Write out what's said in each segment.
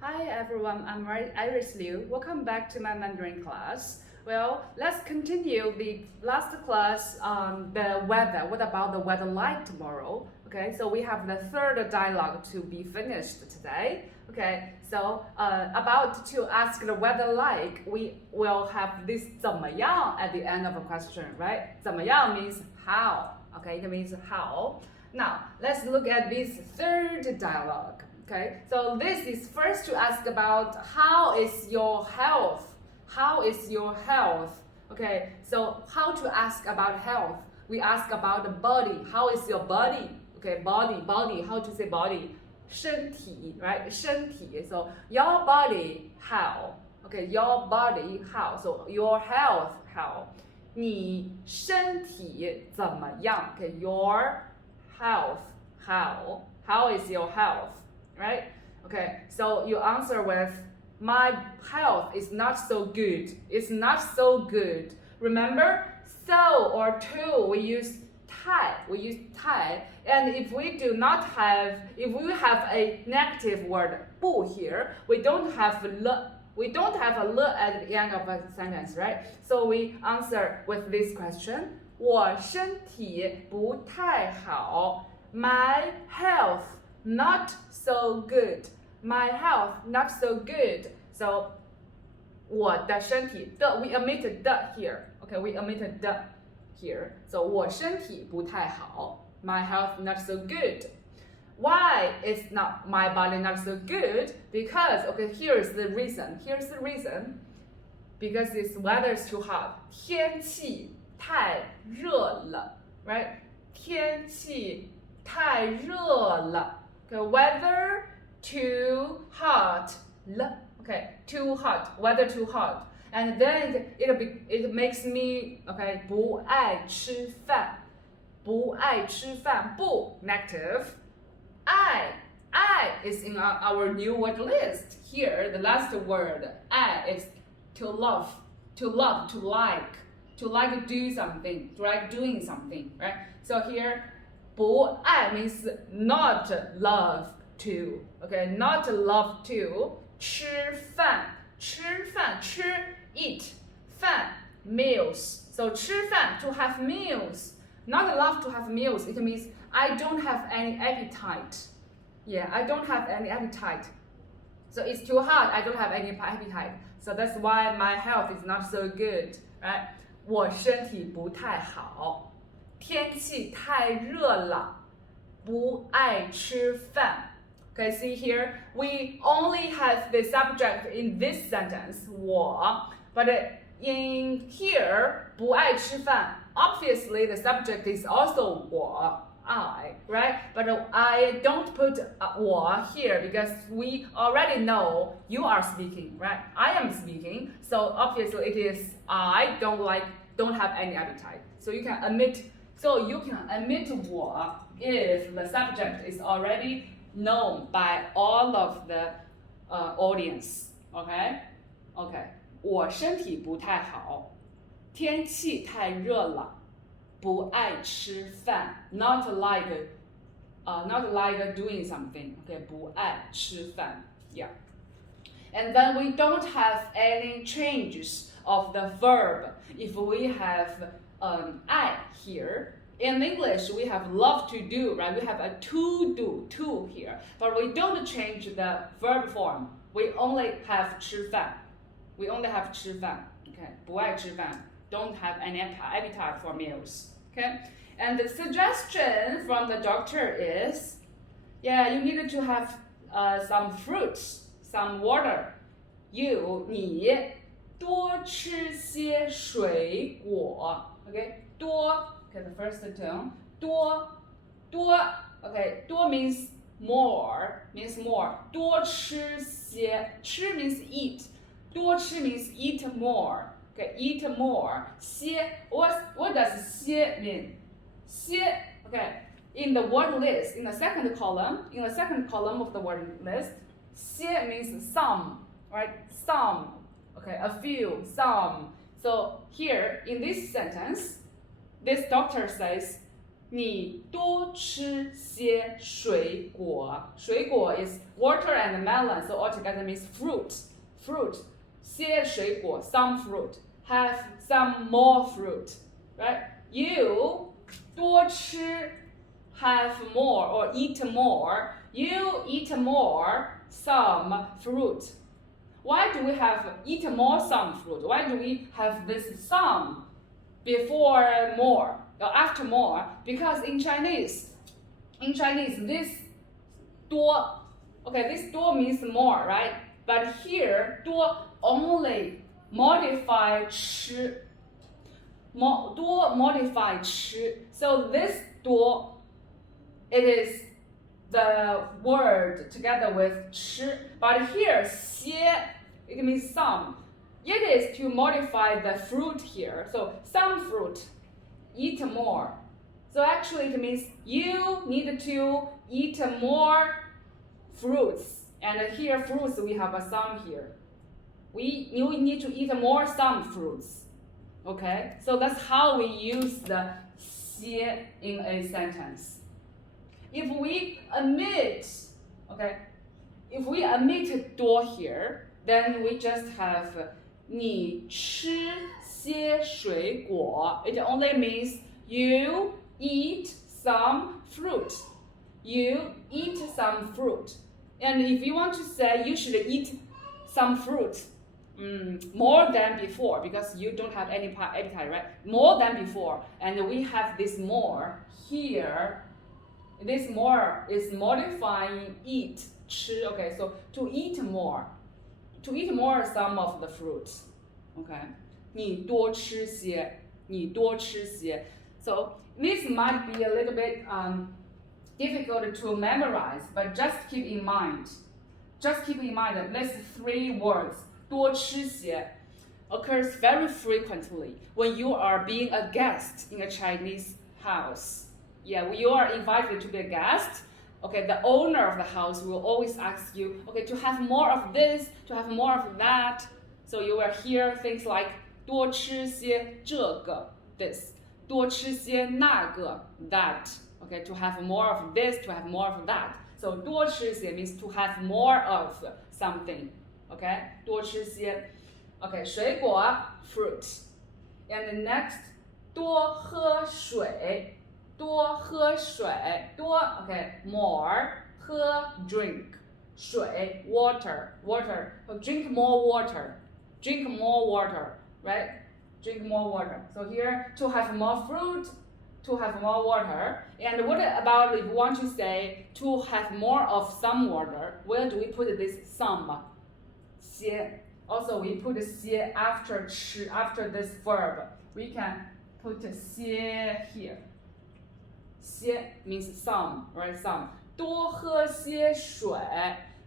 Hi everyone, I'm Iris Liu. Welcome back to my Mandarin class. Well, let's continue the last class on the weather. What about the weather like tomorrow? Okay, so we have the third dialogue to be finished today. Okay, so about to ask the weather like, we will have this 怎么样 at the end of a question, right? 怎么样 means how. Okay, it means how. Now, let's look at this third dialogue. Okay, so this is first to ask about how is your health? How is your health? Okay, so how to ask about health? We ask about the body. How is your body? Okay, body. How to say body? 身体, right? 身体. So your body how? Okay, your body how? So your health how? 你身体怎么样? Okay, your health how? How is your health? Right? Okay, so you answer with my health is not so good. It's not so good. Remember, so or to we use 太. And if we have a negative word 不 here, we don't have le at the end of a sentence, right? So we answer with this question. 我身体不太好. My health not so good. My health not so good. So 我的身体 we omitted the here. Okay, we omitted the here. So 我身体不太好. My health not so good. Why is not my body not so good? Because okay, here's the reason. Because this weather is too hot. 天气太热了, right? 天气太热了. Okay, weather too hot. Okay, too hot. Weather too hot. And then it makes me okay 不爱吃饭. 不爱吃饭. 不 negative. I is in our new word list. Here, the last word I is to love, to like do something, to like doing something, right? So here, 不爱 means not love to, okay, not love to. 吃饭, eat, 饭 meals. So 吃饭 to have meals, not love to have meals. It means I don't have any appetite. Yeah, I don't have any appetite. So it's too hot, I don't have any appetite. So that's why my health is not so good, right? 我身体不太好. 天气太热了. 不爱吃饭. Okay, see here, we only have the subject in this sentence, 我, but in here, 不爱吃饭, obviously the subject is also 我, I, right? But I don't put 我 here because we already know you are speaking, right? I am speaking, so obviously it is I don't have any appetite. So you can omit 我 if the subject is already known by all of the audience. Okay? Okay. 我身体不太好. 天气太热了. 不爱吃饭. Not like doing something. Okay, 不爱吃饭. Yeah. And then we don't have any changes of the verb. If we have I here, in English we have love to do, right? We have a to do, to here, but we don't change the verb form. We only have 吃饭. Okay, 不爱吃饭. Don't have any appetite for meals. Okay, and the suggestion from the doctor is, yeah, you needed to have some fruits, some water.你多吃些水果. Okay, 多. Okay, the first term. 多. Okay, 多 means more. 多吃些. 吃 means eat. 多吃 means eat more. Okay, eat more. 些, what does 些mean? 些, okay, in the word list, in the second column of the word list, 些means some, right? Some. Okay, a few, some. So here in this sentence, this doctor says 你多吃些水果。水果 is water and melon, so altogether means fruit. Fruit. 些水果 some fruit. Have some more fruit. Right? You 多吃 have more or eat more. You eat more some fruit. Why do we have eat more some fruit? Why do we have this some before more or after more? Because in Chinese, this 多, okay, this 多 means more, right? But here 多 only modify 吃,多 modify 吃. So this 多, it is the word together with 吃, but here 些 it means some. It is to modify the fruit here. So some fruit, eat more. So actually it means you need to eat more fruits. And here fruits we have a some here. You need to eat more some fruits. Okay? So that's how we use the 些 in a sentence. If we omit 多 here, then we just have 你吃些水果. It only means you eat some fruit. You eat some fruit. And if you want to say you should eat some fruit more than before, because you don't have any appetite, right? More than before. And we have this more here. This more is modifying eat, 吃. Okay, so to eat more some of the fruits. Okay, 你多吃些. So this might be a little bit difficult to memorize, but just keep in mind that these three words 多吃些 occurs very frequently when you are being a guest in a Chinese house. Yeah, when you are invited to be a guest, okay, the owner of the house will always ask you, okay, to have more of this, to have more of that. So you will hear things like 多吃些这个 this, 多吃些那个 that. Okay, to have more of this, to have more of that. So 多吃些 means to have more of something. Okay, 多吃些. Okay, 水果 fruit. And the next, 多喝水. 多喝水 okay, more 喝 drink 水 water so drink more water right, drink more water. So here to have more fruit, to have more water. And what about if you want to say to have more of some water? Where do we put this some? 些. Also we put 些 after 吃 after this verb. We can put 些 here. 些 means some, right? Some. 多喝些水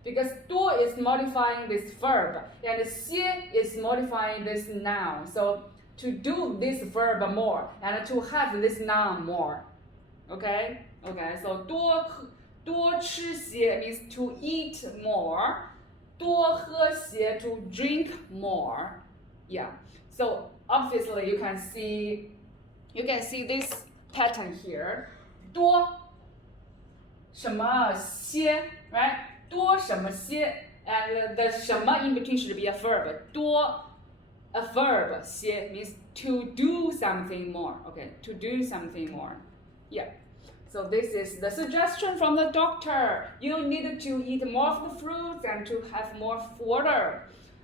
because 多 is modifying this verb and 些 is modifying this noun. So to do this verb more and to have this noun more. Okay? Okay, so 多吃些 means to eat more. 多喝些 to drink more. Yeah. So obviously you can see this pattern here. 多什么些 right? 多什么些 and the 什么 in between should be a verb. 多 a verb 些 means to do something more. Okay, to do something more. Yeah. So this is the suggestion from the doctor. You need to eat more of the fruits and to have more water.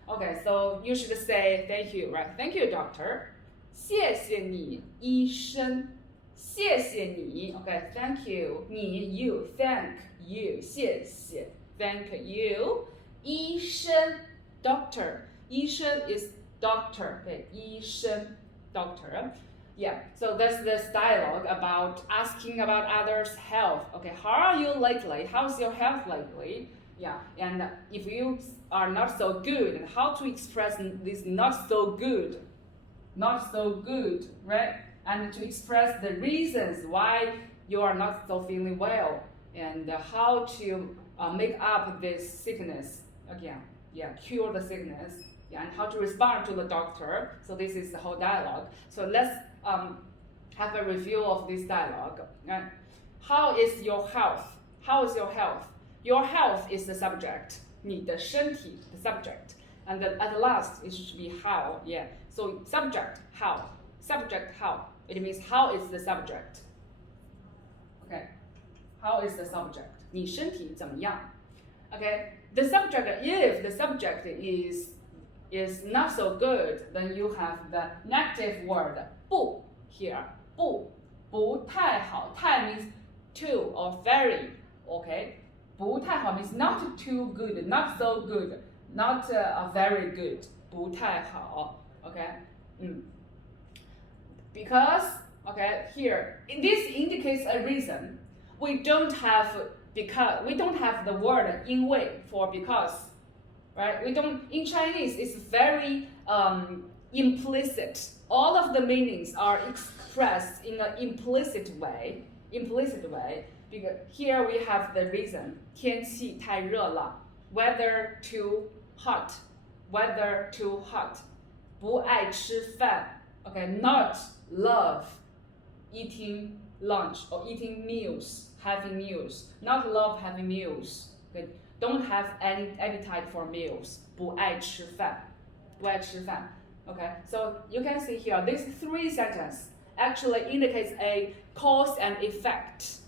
Okay, so you should say thank you, right? Thank you, doctor. 谢谢你，医生。谢谢你 okay, thank you 你 you thank you 谢谢 thank you 医生 doctor 医生 is doctor okay 医生 doctor yeah so that's this dialogue about asking about others' health okay how are you lately how's your health lately yeah and if you are not so good how to express this not so good right and to express the reasons why you are not so feeling well and how to make up this sickness again. Yeah, cure the sickness. Yeah, and how to respond to the doctor. So this is the whole dialogue. So let's have a review of this dialogue. Right? How is your health? How is your health? Your health is the subject. 你的身体 the subject. And then at last it should be how. Yeah. So subject how. Subject how. It means how is the subject. Okay. How is the subject? 你身体怎么样? Okay. The subject, if the subject is not so good, then you have the negative word 不 here. 不太好. 太 means too or very. Okay. 不太好 means not too good, not so good, not very good. 不太好. Okay. Because here this indicates a reason. We don't have the word 因为 for because, right? We don't in Chinese. It's very implicit. All of the meanings are expressed in an implicit way. Because here we have the reason. 天气太热了 weather too hot. 不爱吃饭 not love eating lunch or eating meals, having meals. Not love having meals. Don't have any appetite for meals. 不爱吃饭 so you can see here, these three sentences actually indicates a cause and effect.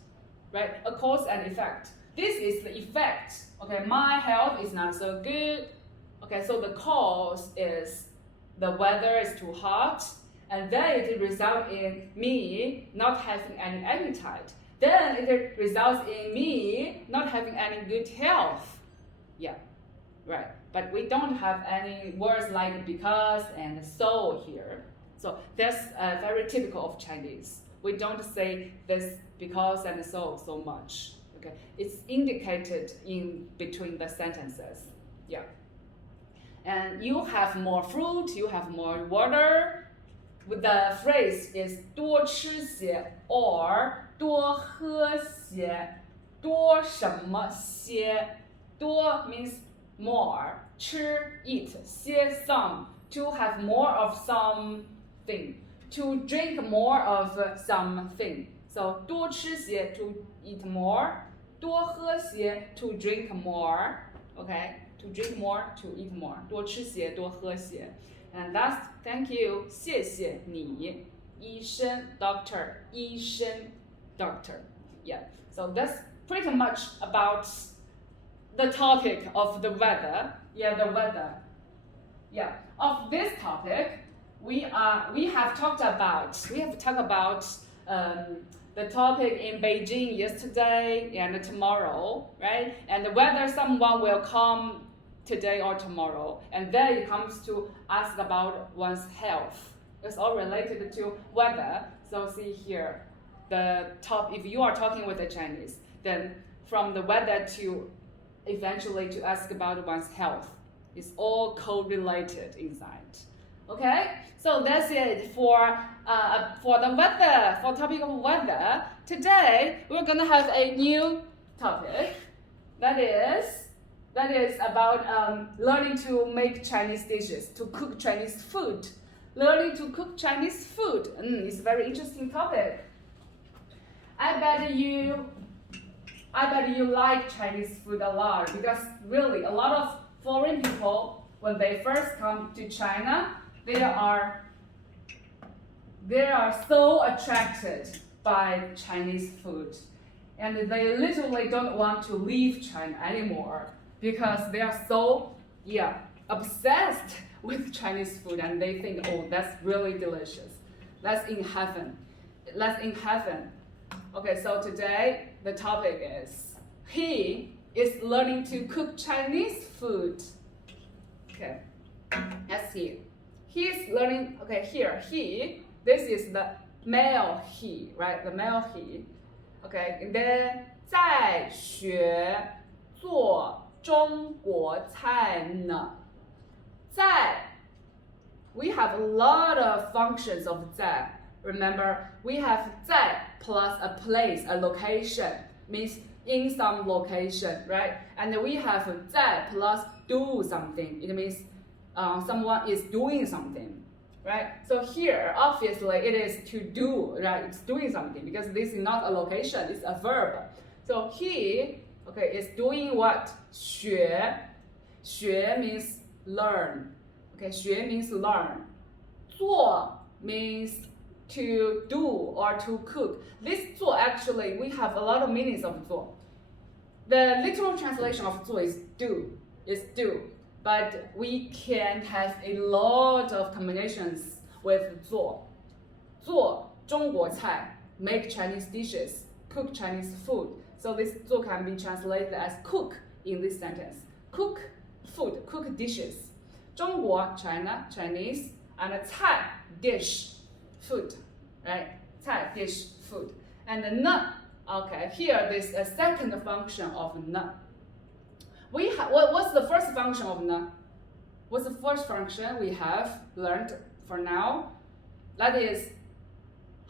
Right? A cause and effect. This is the effect. My health is not so good. So the cause is the weather is too hot, and then it results in me not having any appetite. Then it results in me not having any good health. Yeah, right. But we don't have any words like because and so here. So that's very typical of Chinese. We don't say this because and so much. It's indicated in between the sentences. Yeah. And you have more fruit, you have more water. The phrase is 多吃些 or 多喝些多什么些多 means more 吃 eat 些 some to have more of something to drink more of something. So 多吃些 to eat more 多喝些 to drink more. To drink more, to eat more. 多吃些多喝些 And that's thank you 谢谢你医生 doctor 医生 doctor. Yeah. So that's pretty much about the topic of the weather. Yeah, the weather. Yeah. Of this topic, we have talked about the topic in Beijing yesterday and tomorrow, right? And whether someone will come today or tomorrow, and then it comes to ask about one's health. It's all related to weather. So see here, if you are talking with a Chinese, then from the weather to eventually to ask about one's health, it's all correlated inside. Okay, so that's it for the weather, for topic of weather. Today we're gonna have a new topic that is about learning to make Chinese dishes, to cook Chinese food. Learning to cook Chinese food. It's a very interesting topic. I bet you like Chinese food a lot because really a lot of foreign people, when they first come to China, they are so attracted by Chinese food, and they literally don't want to leave China anymore because they are so obsessed with Chinese food, and they think, oh, that's really delicious. That's in heaven. Okay, so today the topic is he is learning to cook Chinese food. Okay, let's see. He's learning, here, he, this is the male he, right? The male he. Okay, and then 在学做中国菜呢. 在, we have a lot of functions of 在. Remember, we have 在 plus a place, a location, means in some location, right? And we have 在 plus do something. It means someone is doing something. right? So here, obviously, it is to do, right? It's doing something because this is not a location, it's a verb. So he, okay, is doing what? 学. 学 means learn. Okay, 学 means learn. 做 means to do or to cook. This 做 actually, we have a lot of meanings of 做. The literal translation of 做 is do. But we can have a lot of combinations with 做. 做中国菜, make Chinese dishes, cook Chinese food. So this 做 can be translated as cook in this sentence. Cook food, cook dishes. 中国 China, Chinese, and 菜 dish, food, right? 菜 dish, food. And the 呢, okay, here there's a second function of 呢. What's the first function of 呢? What's the first function we have learned for now? That is,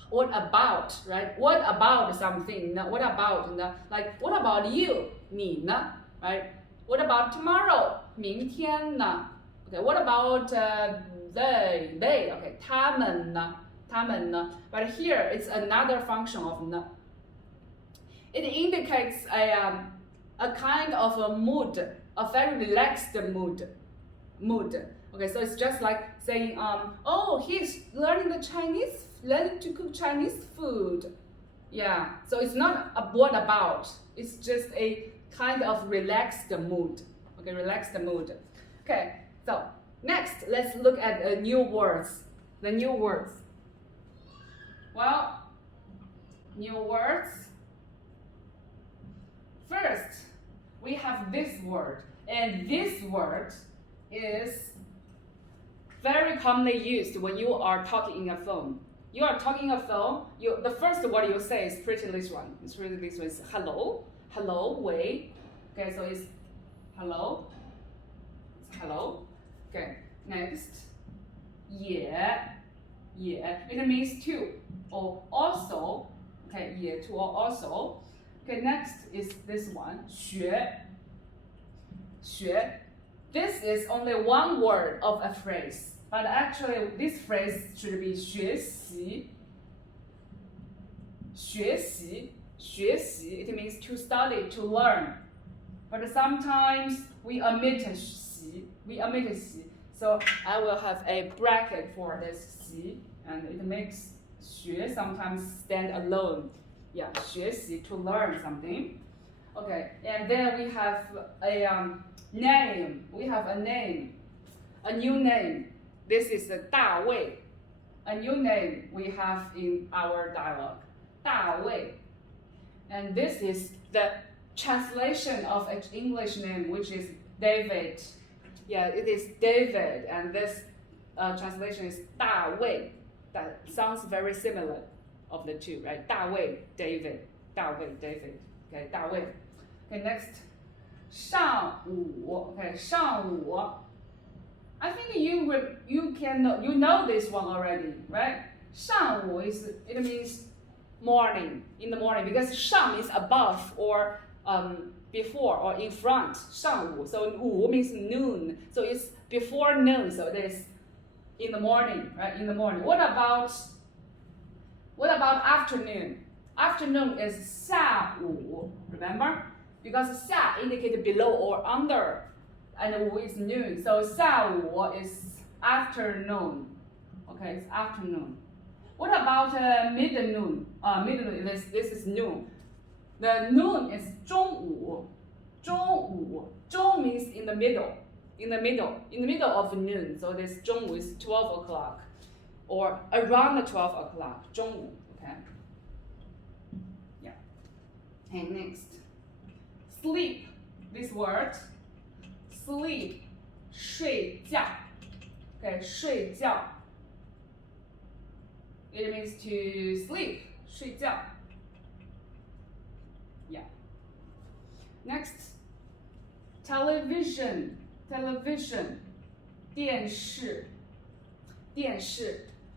what about, right? What about something? What about? Like, what about you? 你呢? Right? What about tomorrow? 明天呢? Okay, what about they? Okay, 他们呢? But here it's another function of 呢. It indicates a kind of a mood, a very relaxed mood. Okay, so it's just like saying, oh, he's learning to cook Chinese food. Yeah, so it's not a what about, it's just a kind of relaxed mood. Okay, relaxed mood. Okay, so next, let's look at the new words. Well, new words. First, we have this word, and this word is very commonly used when you are talking in a phone. You are talking on a phone, the first word you say is pretty this one. It's hello. Hello, wait. Okay, so it's hello. It's hello. Okay, next. Yeah. It means to or also. Okay, yeah, to or also. Okay, next is this one. 学. This is only one word of a phrase, but actually this phrase should be 学习. It means to study, to learn. But sometimes we omit 习. So I will have a bracket for this 习, and it makes 学 sometimes stand alone. Yeah, 学习, to learn something. Okay, and then we have a name. We have a name, a new name. This is 大卫. A new name we have in our dialogue. 大卫. And this is the translation of an English name, which is David. Yeah, it is David, and this translation is 大卫. That sounds very similar of the two, right? 大卫, David. 大卫, David. Okay, 大卫. Okay, next. 上午. Okay, 上午. I think you know this one already, right? 上午it means morning, in the morning, because 上 means above or before or in front. 上午. So 午 means noon. So it's before noon. So it is in the morning, right? In the morning. What about afternoon? Afternoon is 下午. Remember? Because 下 indicates below or under, and 午 is noon. So 下午 is afternoon. Okay, it's afternoon. What about midnoon? Midnoon, this is noon. The noon is 中午. 中 means in the middle. In the middle of noon. So this 中午 is 12 o'clock or around 12 o'clock. 中午, okay? Yeah. And next. Sleep. This word. Sleep. 睡觉. Okay, 睡觉. It means to sleep. 睡觉. Yeah. Next. Television. 电视.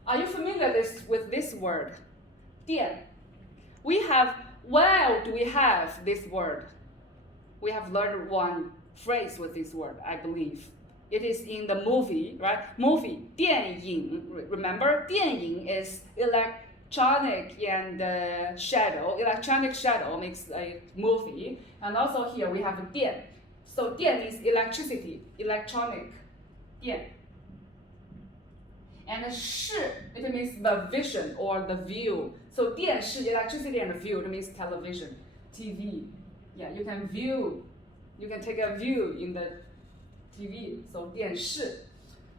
Are you familiar with this word? 电. Where do we have this word? We have learned one phrase with this word, I believe. it is in the movie, right? Movie, 电影, remember? 电影 is electronic and shadow. Electronic shadow makes a movie. And also here we have 电. So 电 is electricity, electronic. 电. And 视, it means the vision or the view. So 电视, electricity and view, it means television, TV. Yeah, you can take a view in the TV. So 电视.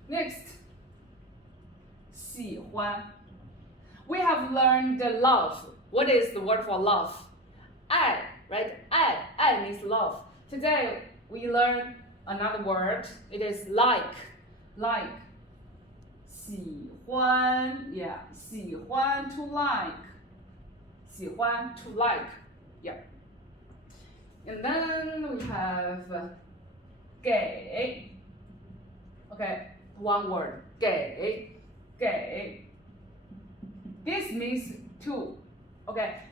Next, 喜欢. We have learned love. What is the word for love? 爱, right? 爱 means love. Today we learn another word. It is like. 喜欢, yeah. 喜欢 to like. 喜欢 to like, yeah. And then we have 给. Okay, one word. 给. This means to. Okay.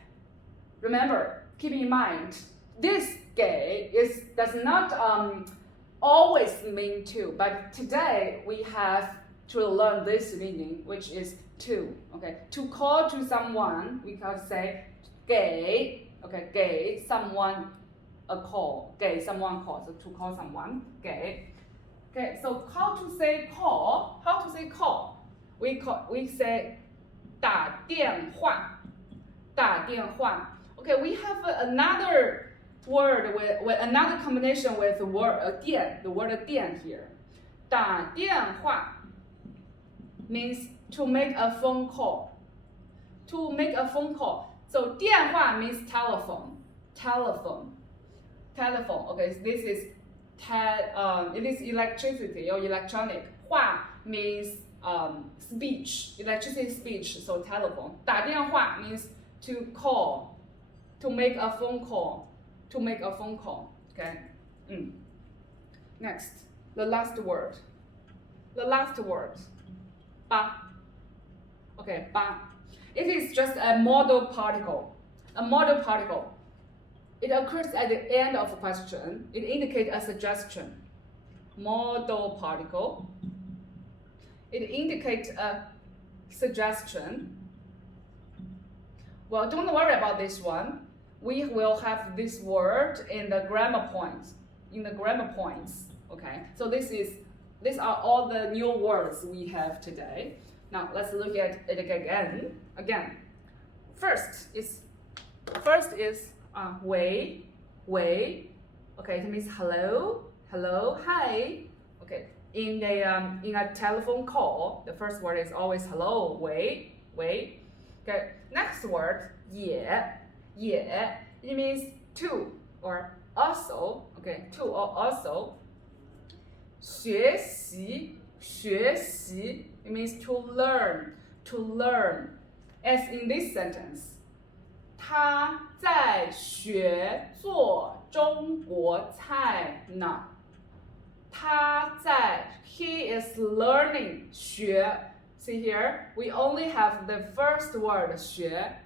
Remember, keep in mind, this 给 does not always mean to, but today we have to learn this meaning, which is to. Okay, to call to someone, we can say 给. Okay, 给 someone a call. 给 someone call. So to call someone. 给. Okay, so how to say call? We say 打电话. Okay, we have another word with another combination with the word 电, the word 电 here. 打电话 means to make a phone call. So 电话 means telephone. Okay, so this is it is electricity or electronic. 话 means speech, electricity speech, so telephone. 打电话 means to call, to make a phone call. Okay. Next, the last word. 八. Okay, 八. It is just a modal particle. It occurs at the end of a question. It indicates a suggestion. Modal particle. It indicates a suggestion. Well, don't worry about this one. We will have this word in the grammar points. Okay. So these are all the new words we have today. Now let's look at it again. First is 喂. Okay, it means hello, hi. Okay, in a telephone call, the first word is always hello, 喂. Okay, next word 也. It means to or also. Okay, to or also. 学习. It means to learn. As in this sentence, 他在学做中国菜呢. He is learning 学. See here, we only have the first word 学.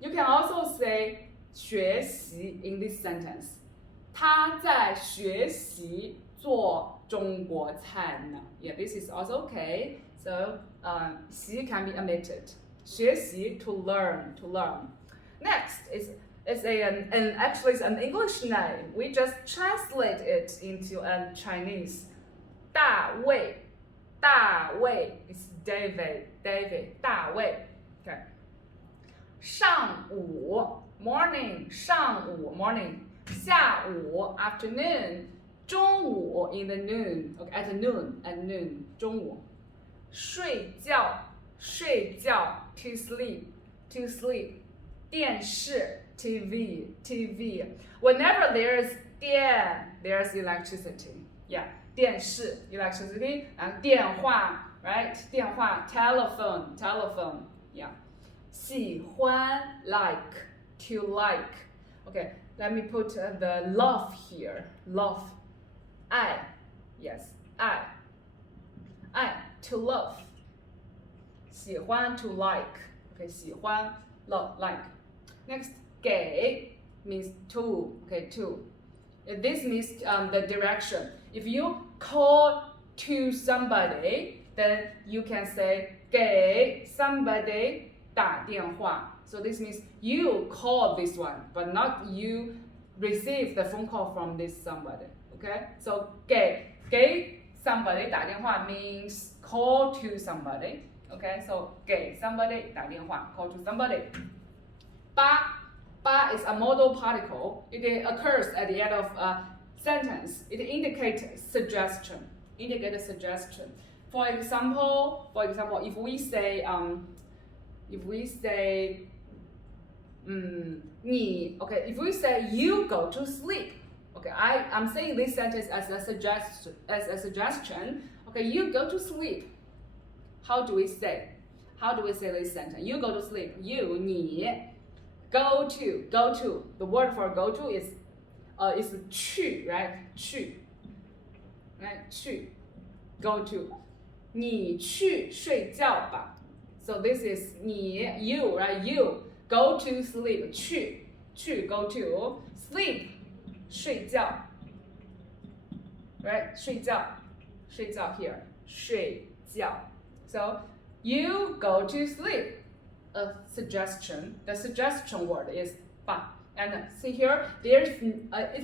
You can also say 学习 in this sentence. 他在学习做中国菜呢. Yeah, this is also okay. So, 习 can be omitted. 学习 to learn. Next is actually it's an English name. We just translate it into Chinese. 大卫 is David. 大卫 Okay. 上午 morning. 下午 afternoon. 中午 in the noon. Okay, at noon. 中午 睡觉 to sleep. 电视 TV. Whenever there's 电 there's electricity. Yeah, 电视 electricity and 电话 right? 电话 telephone. Yeah. 喜欢 to like. Okay, let me put the love here. Love. 爱 yes, 爱 to love. 喜欢 to like. Okay, 喜欢 love like. Next, 给 means to. Okay, to. This means the direction. If you call to somebody, then you can say 给 somebody 打电话. So this means you call this one, but not you receive the phone call from this somebody. Okay? So 给 somebody 打电话 means call to somebody. Okay? So 给 somebody 打电话 call to somebody. 八 is a modal particle. It occurs at the end of a sentence. It indicates suggestion. For example, if we say 你 okay, if we say you go to sleep, okay, I'm saying this sentence as a suggestion. Okay, you go to sleep. How do we say this sentence? You go to sleep. You 你 go to. The word for go to is 去 right? 去 right? 去 go to. 你去睡觉吧. So this is 你 you right? You go to sleep. 去 go to. Sleep 睡觉 right? 睡觉 here. 睡觉. So you go to sleep. A suggestion. The suggestion word is 吧. And see here, it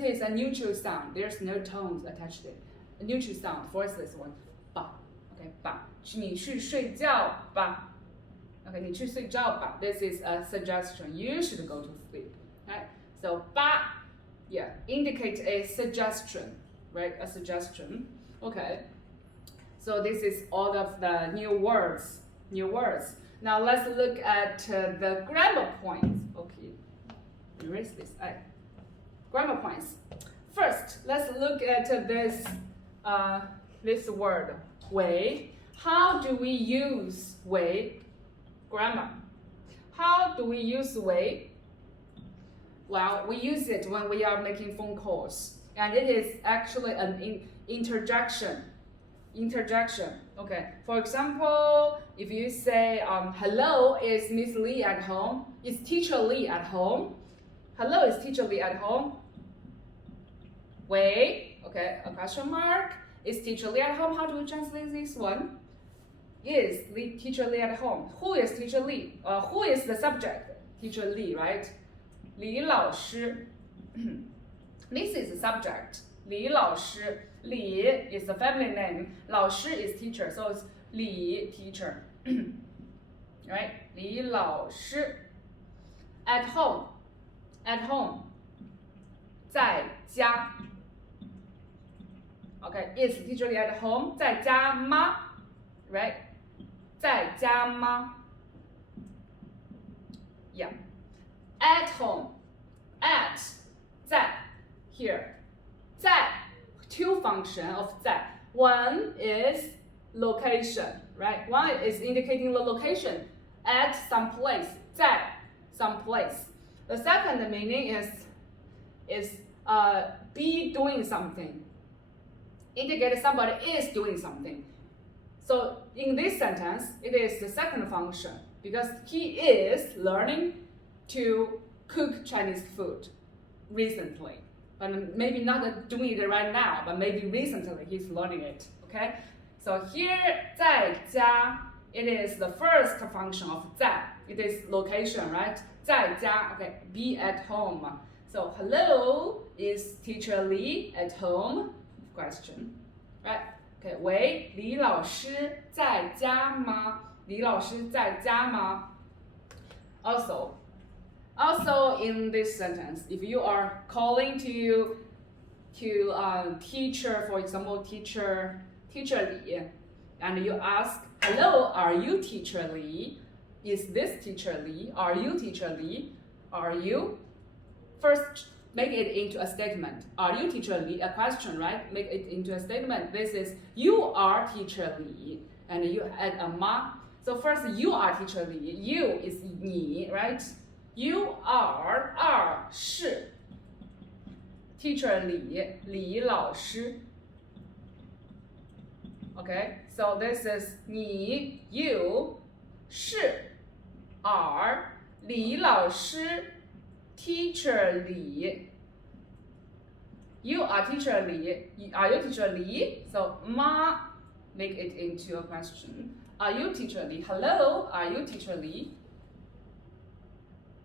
is a neutral sound. There's no tones attached to it. A neutral sound for this one. 吧. Okay, 吧. 你去睡觉吧. Okay, 你去睡觉吧. This is a suggestion. You should go to sleep. Right? So 吧, yeah, indicate a suggestion, right? A suggestion. Okay. So this is all of the new words. Now let's look at the grammar points. Okay, erase this. Grammar points. First, let's look at this word, 为. How do we use 为? Grammar. How do we use 为? Well, we use it when we are making phone calls, and it is actually an interjection. Okay. For example, if you say, hello, is Miss Lee at home? Is Teacher Lee at home? Hello, is Teacher Lee at home? Wait, okay, a question mark. Is Teacher Lee at home? How do we translate this one? Is Teacher Lee at home? Who is Teacher Lee? Who is the subject? Teacher Lee, right? 李老师. This is the subject. 李老师. Li is the family name. 老师 is teacher, so it's Li teacher. Right? 李老师. At home. 在家. Okay, is teacher Li at home? 在家吗? Right? 在家吗? Yeah. At home. At 在 here. 在 two function of 在. One is location, right? One is indicating the location at some place. 在 some place. The second meaning is be doing something. Indicate somebody is doing something. So in this sentence, it is the second function because he is learning to cook Chinese food recently. But maybe not doing it right now, but maybe recently he's learning it. Okay? So here, 在家, it is the first function of 在. It is location, right? 在家, okay, be at home. So hello, is Teacher Lee at home? Question. Right? Okay, 喂，李老师在家吗？李老师在家吗？ Also, in this sentence, if you are calling to teacher, for example, teacher Li, and you ask, hello, are you Teacher Li? Is this Teacher Li? Are you Teacher Li? Are you? First, make it into a statement. Are you Teacher Li? A question, right? Make it into a statement. This is, you are Teacher Li, and you add a ma. So first, you are Teacher Li. You is 你, right? You are 是 Teacher Li, 李老师. Okay, so this is 你 you 是 are 李老师 Teacher Li. You are Teacher Li. Are you Teacher Li? So 妈 make it into a question. Are you teacher Li? Hello, are you teacher Li?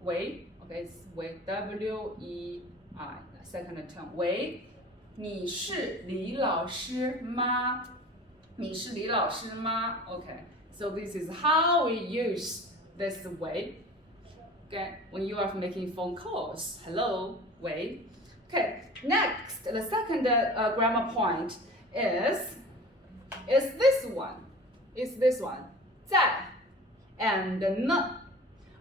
喂 ，OK， 喂 W-E-I second term 喂，你是李老师吗？你是李老师吗 ？Okay, so this is how we use this way. Okay, when you are making phone calls. Hello, 喂。Okay, next, the second grammar point is this one. Is this one. 在 and 呢。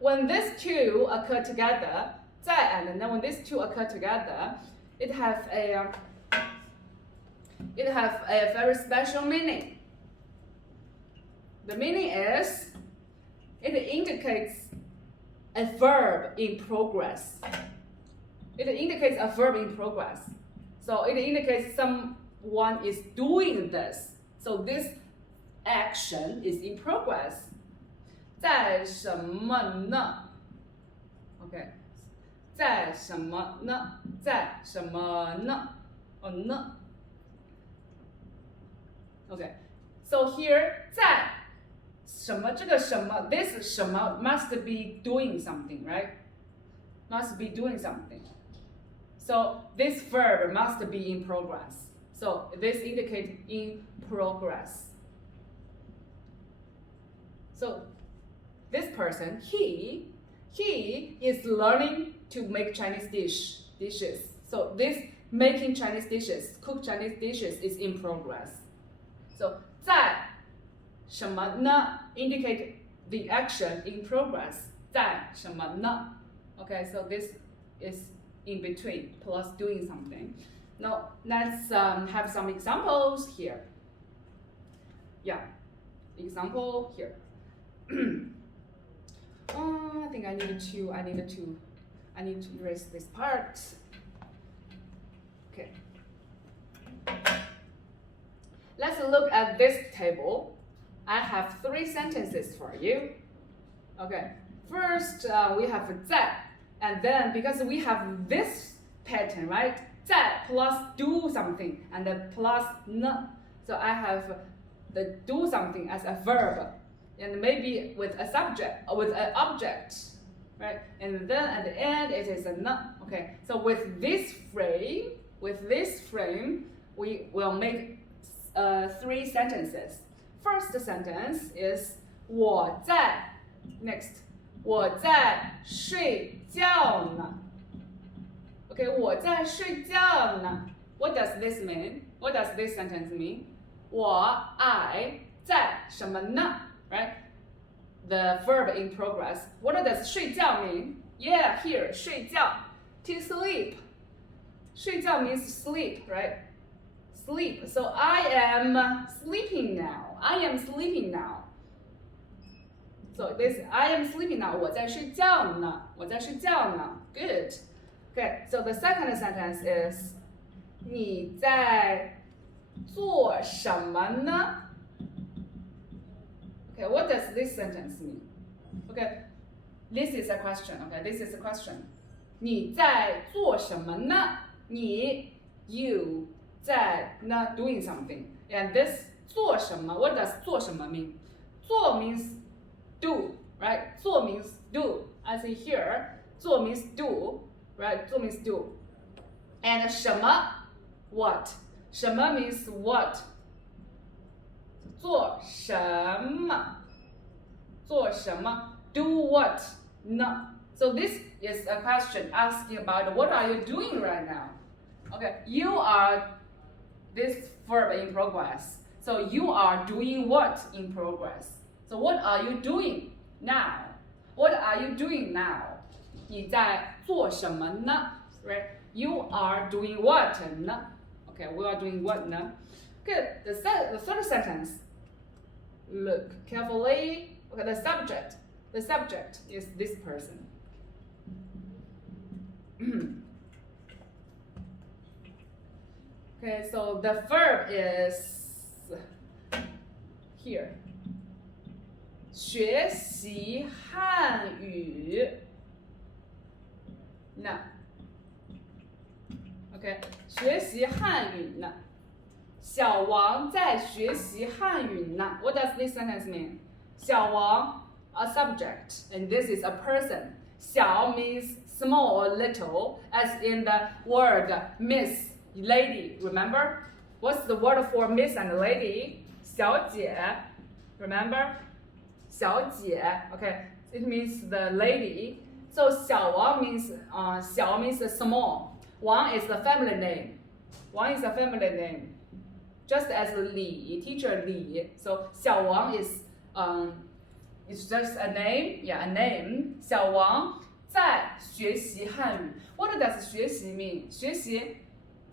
When these two occur together, 在 and 呢 when these two occur together, it have a very special meaning. The meaning is it indicates a verb in progress. It indicates a verb in progress. So it indicates someone is doing this. So this action is in progress. 在什么呢 ？OK， 在什么呢？在什么呢？哦呢 ？OK， so here 在什么这个什么 this 什么 must be doing something, right? Must be doing something. So this verb must be in progress. So this indicates in progress. So this person, he is learning to make Chinese dishes. So this making Chinese dishes, cook Chinese dishes is in progress. So 在什么呢 indicate the action in progress. 在什么呢 Okay, so this is in between plus doing something. Now let's have some examples here. Yeah, example here. I think I need to erase this part. Okay. Let's look at this table. I have 3 sentences for you. Okay. First, we have 在, and then because we have this pattern, right? 在 plus do something and then plus 呢. So I have the do something as a verb. And maybe with a subject or with an object, right? And then at the end it is a not. Okay. So with this frame, we will make 3 sentences. First sentence is 我在 next 我在睡觉呢 Okay, 我在睡觉呢 What does this mean? What does this sentence mean? I 在什么呢 Right? The verb in progress. What does 睡觉 mean? Yeah, here, 睡觉 to sleep. 睡觉 means sleep, right? Sleep. So I am sleeping now. I am sleeping now. So this I am sleeping now. 我在睡觉呢. 我在睡觉呢. Good. Okay, so the second sentence is 你在做什么呢? Okay, what does this sentence mean? Okay, this is a question. Okay, this is a question. 你在做什么呢? You 在 not doing something. And this 做什么? What does 做什么 mean? 做 means do, right? 做 means do. I say here, 做 means do, right? 做 means do. And 什么? What? 什么 means what? 做什么? 做什么? Do what? No. So this is a question asking about what are you doing right now? Okay, you are this verb in progress. So you are doing what in progress? So what are you doing now? What are you doing now? 你在做什么呢? Right? You are doing what 呢? Okay, we are doing what 呢? Good. The third sentence. Look carefully. Okay, the subject is this person. Okay, so the verb is here. 学习汉语呢 Okay, 学习汉语呢小王在学习汉语呢。What does this sentence mean? 小王 a subject, and this is a person. 小 means small or little, as in the word miss, lady. Remember? What's the word for miss and lady? 小姐. Remember? 小姐. Okay, it means the lady. So 小王 means 小 means small. Wang is the family name. Wang is a family name. Just as Li, teacher Li. So 小王 is it's just a name. Yeah, a name. 小王在学习汉语. What does 学习 mean? 学习.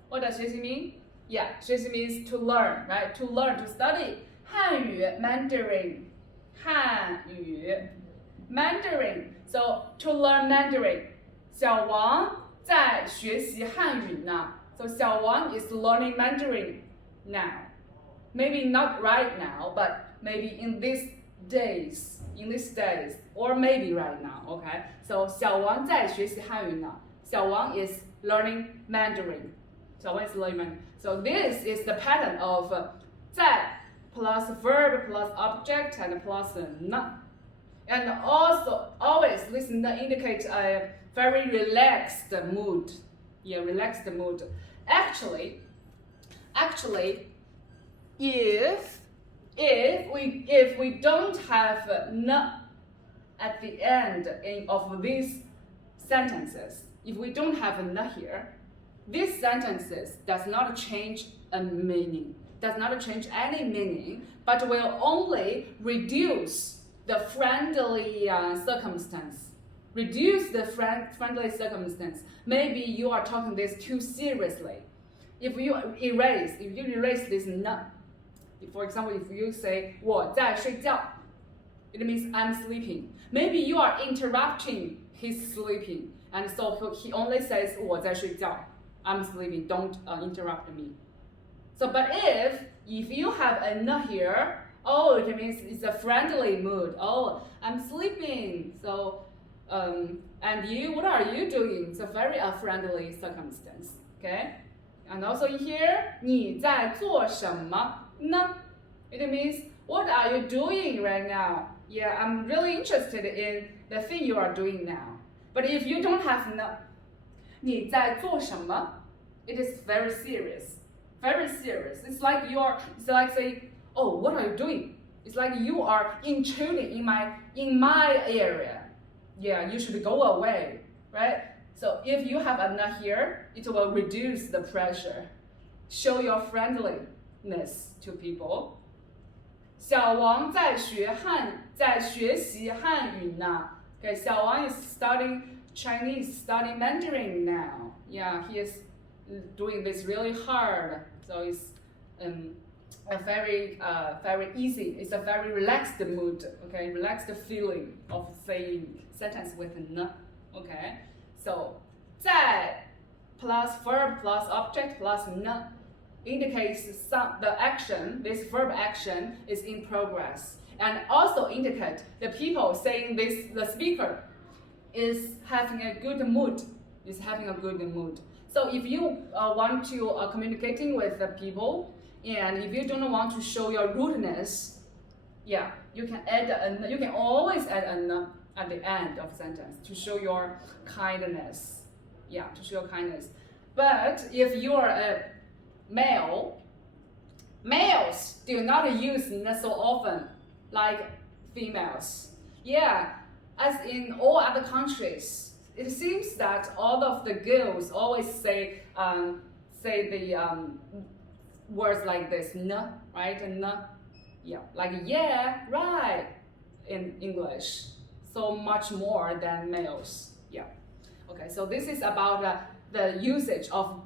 What does 学习 mean? Yeah, 学习 means to learn, right? To learn, to study. 汉语 Mandarin. 汉语 Mandarin. So to learn Mandarin. 小王在学习汉语呢. So 小王 is learning Mandarin now. Maybe not right now, but maybe in these days, or maybe right now, okay? So 小王在学习汉语呢. 小王 is learning Mandarin. 小王 is learning Mandarin. So this is the pattern of 在 plus verb plus object and plus 呢. And also, always this indicates a very relaxed mood. Yeah, relaxed mood. Actually, if we don't have n at the end of these sentences, if we don't have n here, these sentences does not change a meaning, does not change any meaning, but will only reduce the friendly circumstance. Reduce the friendly circumstance. Maybe you are talking this too seriously. If you erase this n, for example, if you say 我在睡觉, it means I'm sleeping. Maybe you are interrupting his sleeping, and so he only says 我在睡觉, I'm sleeping, don't interrupt me. So, but if you have a n here, oh, it means it's a friendly mood. Oh, I'm sleeping. So, and you, what are you doing? It's a very friendly circumstance. Okay? And also in here, 你在做什么呢? It means, what are you doing right now? Yeah, I'm really interested in the thing you are doing now. But if you don't have 呢, 你在做什么? It is very serious. Very serious. It's like saying, oh, what are you doing? It's like you are intruding in my area. Yeah, you should go away, right? So if you have a n here, it will reduce the pressure. Show your friendliness to people. 小王在学习汉语呢. Okay, 小王 is studying Chinese, studying Mandarin now. Yeah, he is doing this really hard. So it's a very easy. It's a very relaxed mood. Okay, relaxed feeling of saying sentence with n. Okay, so 在 plus verb plus object plus n indicates the action. This verb action is in progress, and also indicate the people saying this. The speaker is having a good mood. Is having a good mood. So if you want to communicating with the people, and if you don't want to show your rudeness, yeah, you can add an. You can always add an at the end of sentence to show your kindness. Yeah, to show kindness. But if you are a male, males do not use n so often like females. Yeah, as in all other countries, it seems that all of the girls always say the words like this, n, right? N, yeah, like yeah, right, in English. So much more than males. Yeah. Okay, so this is about the usage of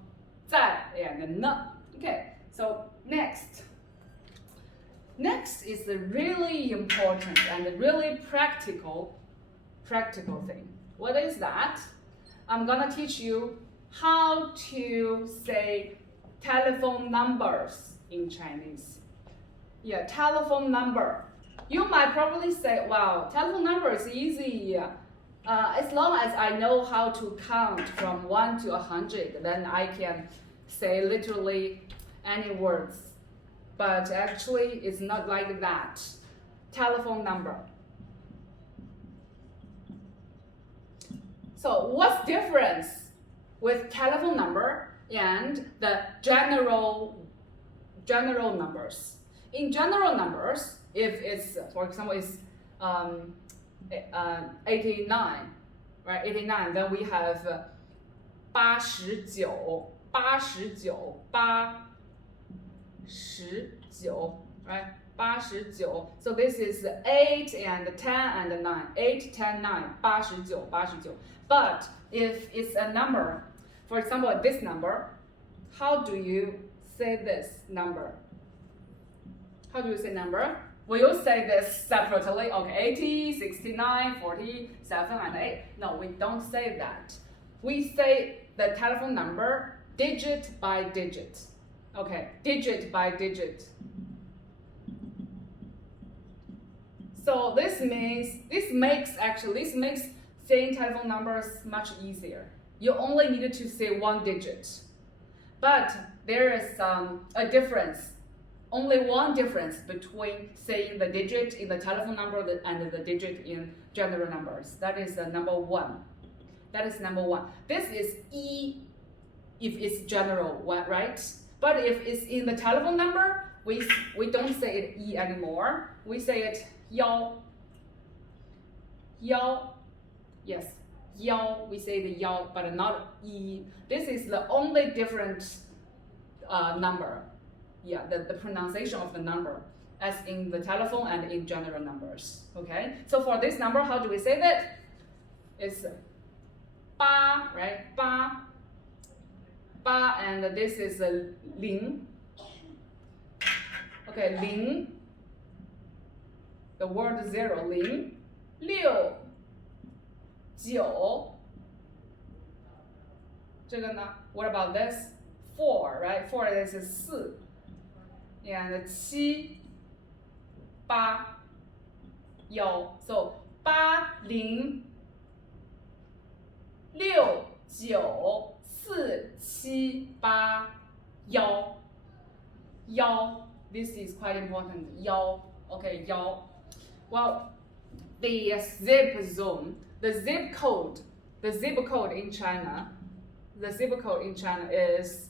在 and 呢. Okay, so next is the really important and really practical thing. What is that? I'm gonna teach you how to say telephone numbers in Chinese. Yeah, telephone number. You might probably say, wow, telephone number is easy. As long as I know how to count from 1 to 100, then I can say literally any words but actually it's not like that. Telephone number. So what's the difference with telephone number and the general numbers? In general numbers, if it's, for example, it's 89, right? 89, then we have 89, right? 89. So this is 8 and 10 and 9. 8, 10, 9. 89. But if it's a number, for example, this number, how do you say this number? How do you say number? Will you say this separately? Okay, 80, 69, 47, and 8. No, we don't say that. We say the telephone number digit by digit. Okay, digit by digit. So this makes saying telephone numbers much easier. You only need to say one digit. But there is a difference. Only one difference between saying the digit in the telephone number and the digit in general numbers. That is number one. That is number one. This is E if it's general, right? But if it's in the telephone number, we don't say it E anymore. We say it 幺. Yes, 幺. We say the 幺, but not E. This is the only different number. Yeah, the pronunciation of the number as in the telephone and in general numbers. Okay, so for this number, how do we say that? It's 八, right? 八, and this is 零. Okay, 零. The word 0, 零, 六, 九. 这个呢? What about this? 4, right? 4 this is 四. And 七, 八, 幺. So 八零六九四七八幺. This is quite important. 幺. Okay, 幺. Well, the zip zone, the zip code in China is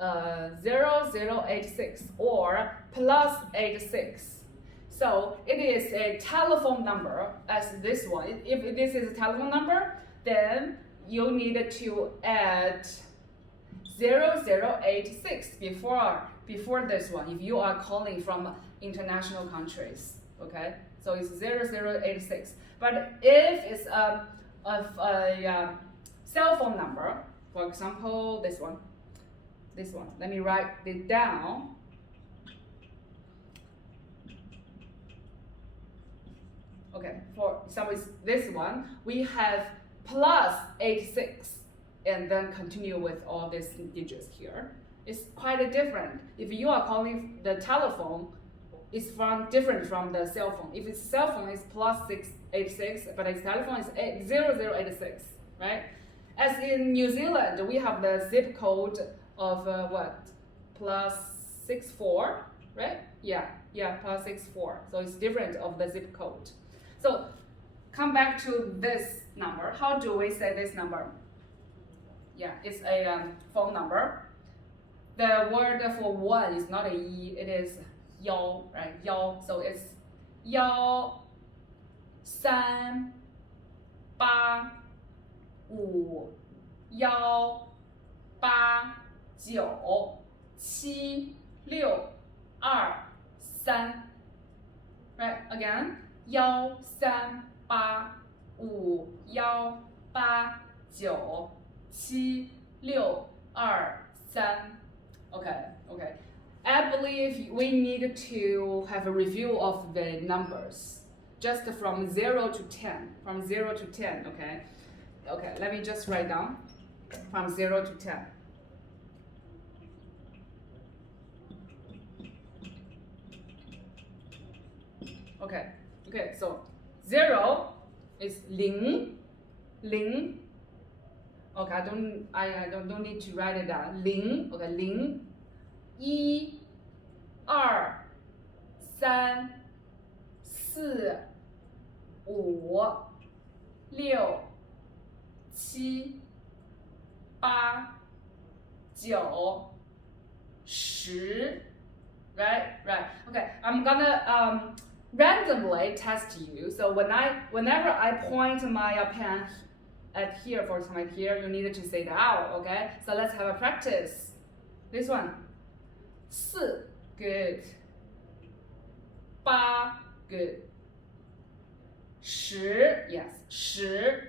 0086 or +86. So it is a telephone number as this one. If this is a telephone number, then you need to add 0086 before this one if you are calling from international countries. Okay, so it's 0086. But if it's a cell phone number, for example, this one. Let me write it down. Okay, for example, this one, we have +86 and then continue with all these digits here. It's quite different. If you are calling the telephone, it's different from the cell phone. If it's cell phone, it's +686, but its telephone is 0086, right? As in New Zealand, we have the zip code of what? +64, right? Yeah, +64. So it's different of the zip code. So come back to this number. How do we say this number? Yeah, it's a phone number. The word for one is not a E, it is 幺, right? 幺. So it's 1 3 8 5 1 8 9 7 6 2 3. Right? Again. 1 3 8 5 1 8 9 7 6 2 3. Okay. I believe we need to have a review of the numbers, just from 0 to 10. From 0 to 10, okay? Okay, let me just write down. From 0 to 10. Okay, so 0 is 零. Okay, I don't need to write it down. 零, okay, 零. 一 2、3、4、5、6、7、8、9、10. Right. Okay. I'm gonna randomly test you. So whenever I point my pen at here, for example, here, you need to say it out. Okay. So let's have a practice. This one. 4. Good. 8. Good. 10. Yes. 10.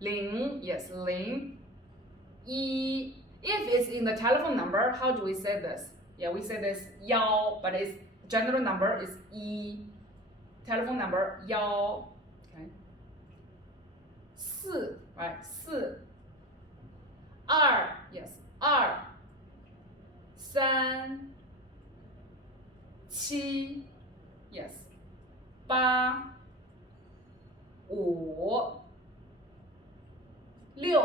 0. Yes. 0. 1. If it's in the telephone number, how do we say this? Yeah, we say this 1, but its general number is 1. Telephone number 1. Okay. 4, right? 4. 2, yes. 2. 3. 7, yes. 8. 5. 6,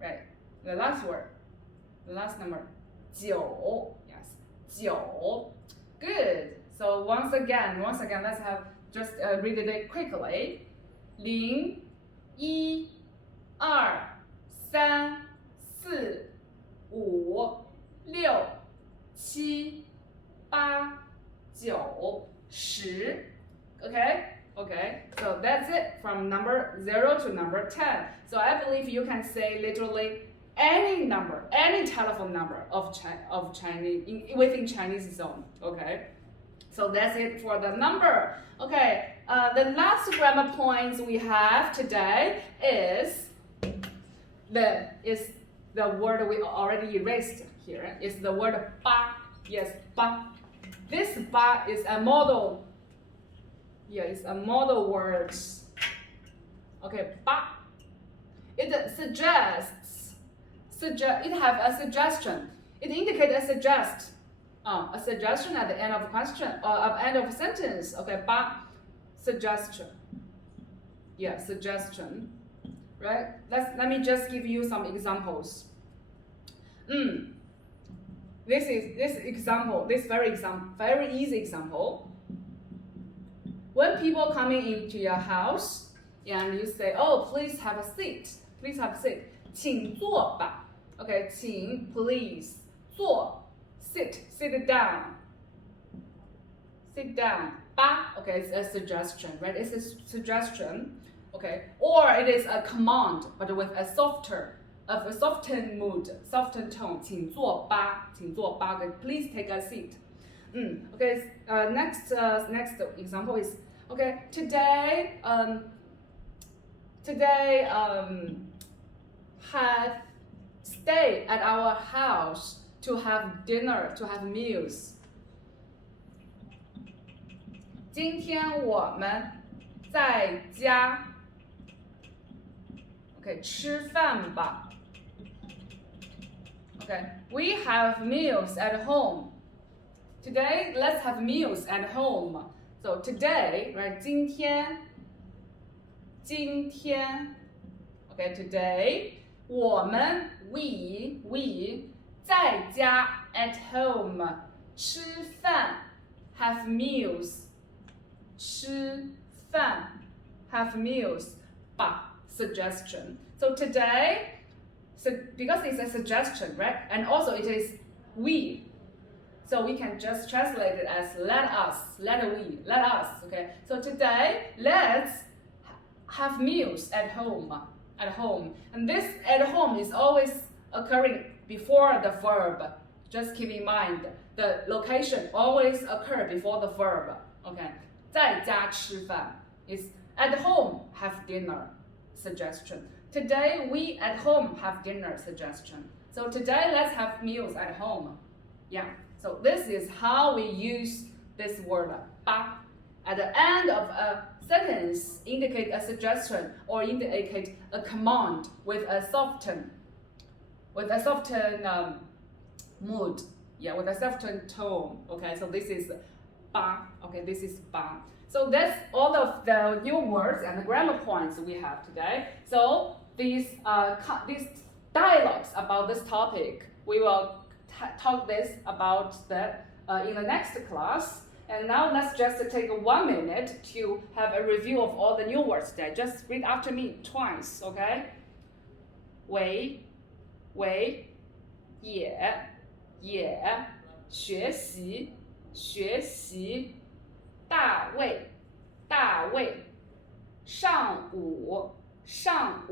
right? The last word. The last number. 9. Yes. 9. Good. So once again, let's have just read it quickly. 0, 1, 2, 3, 4, 5, 6, 7, 8, 9, 10. Okay. So that's it from number 0 to number 10. So I believe you can say literally any number, any telephone number of Chinese within Chinese zone. Okay. So that's it for the number. Okay. The last grammar points we have today is the word we already erased here. It's the word ba. Yes, ba. This ba is a model. Yeah, it's a model word. Okay, ba. It suggests. It have a suggestion. It indicates a suggestion at the end of a question or at the end of a sentence. Okay, ba. Suggestion. Yeah, suggestion. Right? Let me just give you some examples. This very easy example. When people coming into your house and you say, "Oh, please have a seat. Please have a seat. 请坐吧." Okay, 请 please 坐 sit down. Sit down. 吧 okay, it's a suggestion, right? It's a suggestion. Okay, or it is a command, but with a softened mood, softened tone. 请坐吧 okay, please take a seat. Okay, next example is, okay, today have stay at our house to have dinner, to have meals. 今天我们在家 okay, 吃饭吧 okay, we have meals at home. Today, let's have meals at home. So today, right, 今天 okay, today 我们 we 在家 at home 吃饭 have meals 吃饭 have meals 吧 suggestion. So today, because it's a suggestion, right, and also it is we, so we can just translate it as let us, okay. So today, let's have meals at home, and this at home is always occurring before the verb. Just keep in mind, the location always occur before the verb. Okay, 在家吃饭 is at home have dinner suggestion. Today we at home have dinner suggestion. So today let's have meals at home. Yeah. So this is how we use this word 吧 at the end of a sentence, indicate a suggestion or indicate a command with a softened mood. Yeah, with a softened tone. Okay, so this is 吧. Okay, this is 吧. So that's all of the new words and the grammar points we have today. So these dialogues about this topic, we will talk this about the in the next class. And now let's just take 1 minute to have a review of all the new words today. Just read after me twice, okay? 为也学习大卫上午下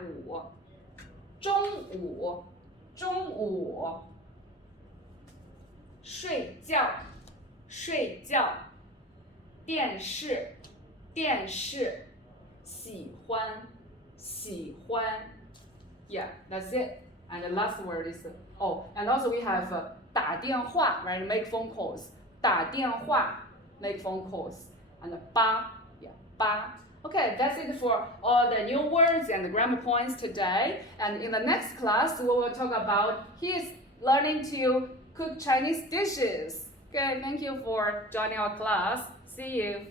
午中午睡觉电视喜欢 Yeah, that's it. And the last word is and also we have 打电话, right? Make phone calls. 打电话 make phone calls. And 八 Okay, that's it for all the new words and the grammar points today. And in the next class, we will talk about his learning to cook Chinese dishes. Okay, thank you for joining our class. See you.